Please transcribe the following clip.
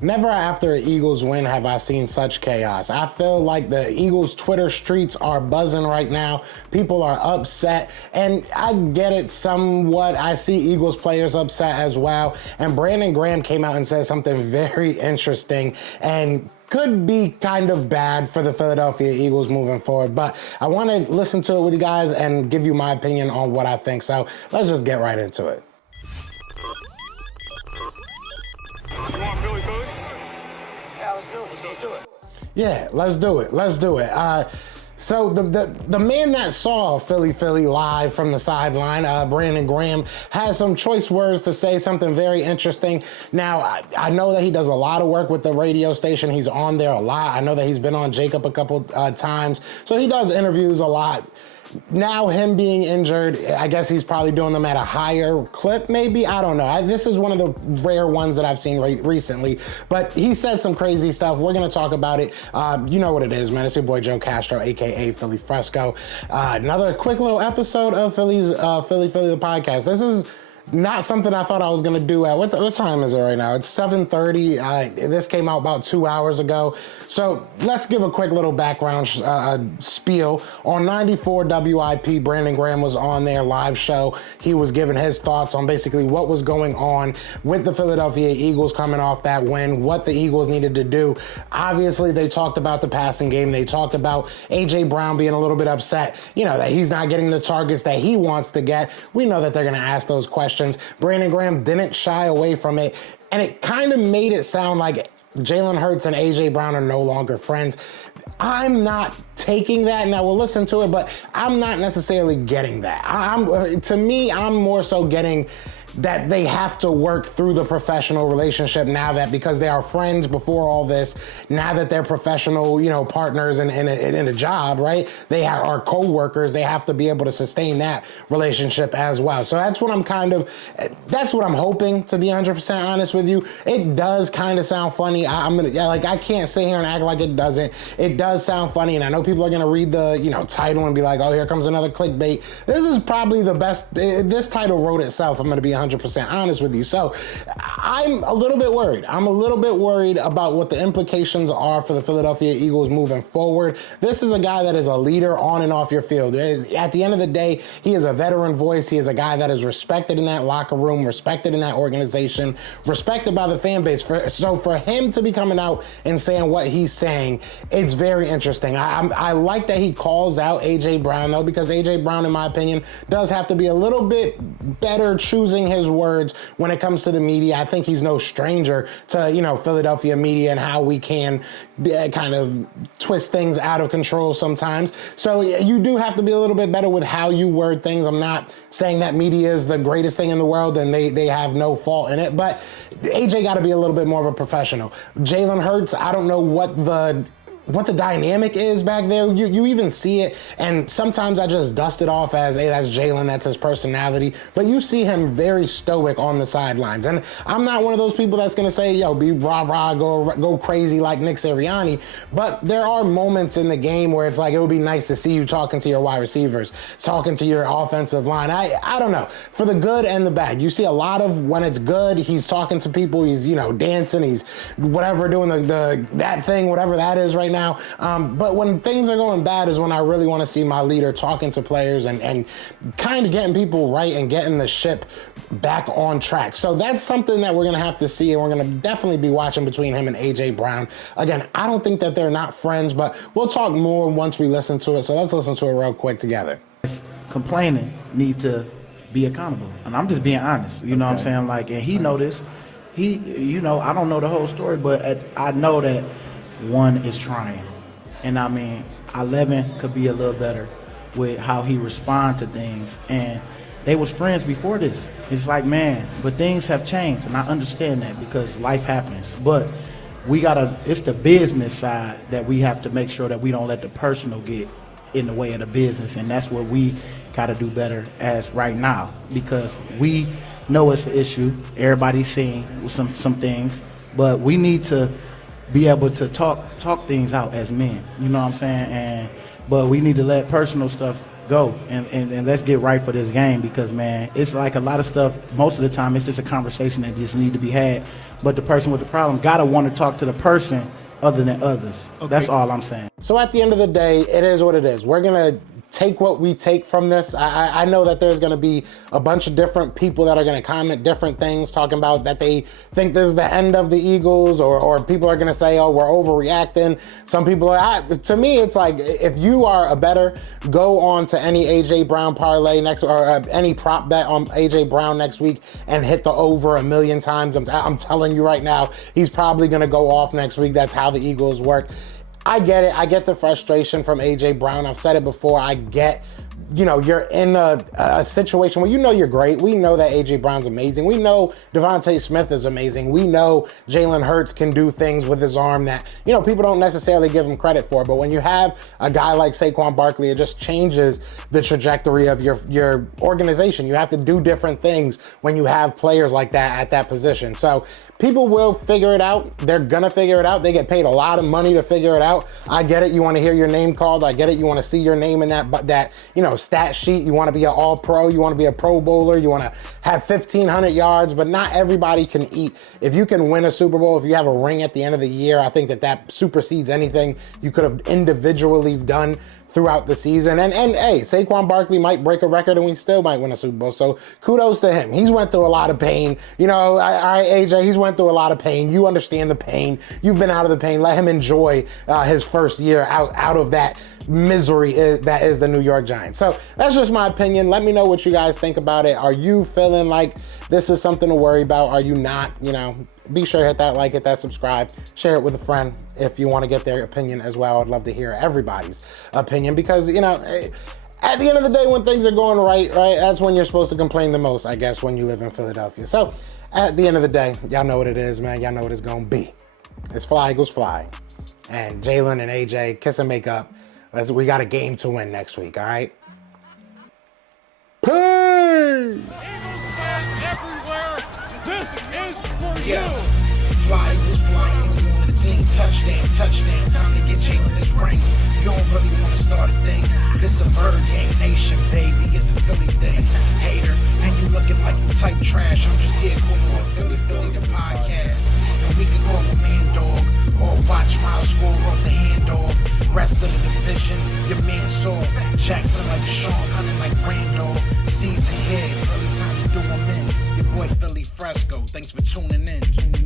Never after an Eagles win have I seen such chaos. I feel like the Eagles Twitter streets are buzzing right now. People are upset, and I get it somewhat. I see Eagles players upset as well. And Brandon Graham came out and said something very interesting and could be kind of bad for the Philadelphia Eagles moving forward. But I want to listen to it with you guys and give you my opinion on what I think. So let's just get right into it. You want Philly? Yeah, let's do it. Let's do it. Yeah, let's do it. Let's do it. So the man that saw Philly live from the sideline, Brandon Graham, has some choice words to say, something very interesting. Now, I know that he does a lot of work with the radio station. He's on there a lot. I know that he's been on Jacob a couple times. So he does interviews a lot. Now, him being injured, I guess he's probably doing them at a higher clip, maybe. I don't know. This is one of the rare ones that I've seen recently. But he said some crazy stuff. We're going to talk about it. You know what it is, man. It's your boy Joe Castro, a.k.a. Philly Fresco. Another quick little episode of Philly the podcast. This is not something I thought I was going to do at, what time is it right now? It's 7:30. This came out about 2 hours ago. So let's give a quick little background spiel. On 94 WIP, Brandon Graham was on their live show. He was giving his thoughts on basically what was going on with the Philadelphia Eagles coming off that win, what the Eagles needed to do. Obviously, they talked about the passing game. They talked about A.J. Brown being a little bit upset, that he's not getting the targets that he wants to get. We know that they're going to ask those questions. Brandon Graham didn't shy away from it, and it kind of made it sound like Jalen Hurts and A.J. Brown are no longer friends. I'm not taking that, and I will listen to it, but I'm not necessarily getting that. To me, I'm more so getting that they have to work through the professional relationship now, that because they are friends before all this, now that they're professional, partners in a job, right? They are co-workers. They have to be able to sustain that relationship as well. So that's what I'm hoping, to be 100% honest with you. It does kind of sound funny. I can't sit here and act like it doesn't. It does sound funny, and I know people are going to read the, title and be like, oh, here comes another clickbait. This is probably the best. This title wrote itself. I'm going to be 100% honest with you. So I'm a little bit worried. I'm a little bit worried about what the implications are for the Philadelphia Eagles moving forward. This is a guy that is a leader on and off your field. At the end of the day, he is a veteran voice. He is a guy that is respected in that locker room, respected in that organization, respected by the fan base. So for him to be coming out and saying what he's saying, it's very interesting. I like that he calls out A.J. Brown, though, because A.J. Brown, in my opinion, does have to be a little bit better choosing his words when it comes to the media. I think he's no stranger to, Philadelphia media and how we can kind of twist things out of control sometimes. So you do have to be a little bit better with how you word things. I'm not saying that media is the greatest thing in the world and they have no fault in it, but AJ got to be a little bit more of a professional. Jalen Hurts, I don't know what the dynamic is back there. You even see it, and sometimes I just dust it off as, hey, that's Jalen, that's his personality. But you see him very stoic on the sidelines. And I'm not one of those people that's going to say, yo, be rah-rah, go crazy like Nick Sirianni. But there are moments in the game where it's like, it would be nice to see you talking to your wide receivers, talking to your offensive line. I don't know. For the good and the bad. You see a lot of when it's good, he's talking to people, he's, dancing, he's whatever, doing that thing, whatever that is right now. But when things are going bad is when I really want to see my leader talking to players and kind of getting people right and getting the ship back on track. So that's something that we're going to have to see, and we're going to definitely be watching between him and A.J. Brown. Again, I don't think that they're not friends, but we'll talk more once we listen to it. So let's listen to it real quick together. Complaining need to be accountable. And I'm just being honest. You know what I'm saying? And he know this. I don't know the whole story, but I know that one is trying. And 11 could be a little better with how he responds to things. And they was friends before this. It's like, man, but things have changed. And I understand that because life happens. But it's the business side that we have to make sure that we don't let the personal get in the way of the business. And that's what we got to do better as right now, because we know it's an issue. Everybody's seeing some things, but we need to be able to talk things out as men. You know what I'm saying? But we need to let personal stuff go and let's get right for this game, because, man, it's like a lot of stuff, most of the time, it's just a conversation that just need to be had. But the person with the problem got to want to talk to the person other than others. Okay. That's all I'm saying. So at the end of the day, it is what it is. We're going to take what we take from this. I know that there's going to be a bunch of different people that are going to comment different things, talking about that they think this is the end of the Eagles, or people are going to say, oh, we're overreacting. Some people are, to me, it's like, if you are a bettor, go on to any AJ Brown parlay next, or any prop bet on AJ Brown next week and hit the over 1 million times. I'm telling you right now, he's probably going to go off next week. That's how the Eagles work. I get it. I get the frustration from AJ Brown. I've said it before. I get, you're in a situation where you're great. We know that AJ Brown's amazing. We know Devontae Smith is amazing. We know Jalen Hurts can do things with his arm that, people don't necessarily give him credit for. But when you have a guy like Saquon Barkley, it just changes the trajectory of your organization. You have to do different things when you have players like that at that position. So people will figure it out. They're going to figure it out. They get paid a lot of money to figure it out. I get it. You want to hear your name called. I get it. You want to see your name in that stat sheet. You want to be an all-pro. You want to be a pro bowler. You want to have 1,500 yards, but not everybody can eat. If you can win a Super Bowl, if you have a ring at the end of the year, I think that supersedes anything you could have individually done throughout the season. And hey, Saquon Barkley might break a record and we still might win a Super Bowl. So kudos to him. He's went through a lot of pain. All right, AJ, he's went through a lot of pain. You understand the pain. You've been out of the pain. Let him enjoy his first year out of that misery that is the New York Giants. So that's just my opinion. Let me know what you guys think about it. Are you feeling like this is something to worry about? Are you not? Be sure to hit that like, hit that subscribe, share it with a friend if you want to get their opinion as well. I'd love to hear everybody's opinion, because, at the end of the day, when things are going right, that's when you're supposed to complain the most, I guess, when you live in Philadelphia. So at the end of the day, y'all know what it is, man. Y'all know what it's going to be. It's Fly Eagles Fly. And Jalen and AJ, kiss and make up. We got a game to win next week, all right? Peace! Everywhere. This is for you. Yeah. Fly Eagles flying on the team. Touchdown. Time to get Jalen this ring. You don't really want to start a thing. This a Bird Gang Nation, baby. It's a Philly thing. Hater, and you looking like you type trash. I'm just here calling on Philly the podcast. And we can call a man dog, or watch Miles score off the handoff. Rest of the division, your man saw Jackson like Sean, hunting like Randolph. Season here, early time to do 'em in. Your boy Philly Fresco, thanks for tuning in.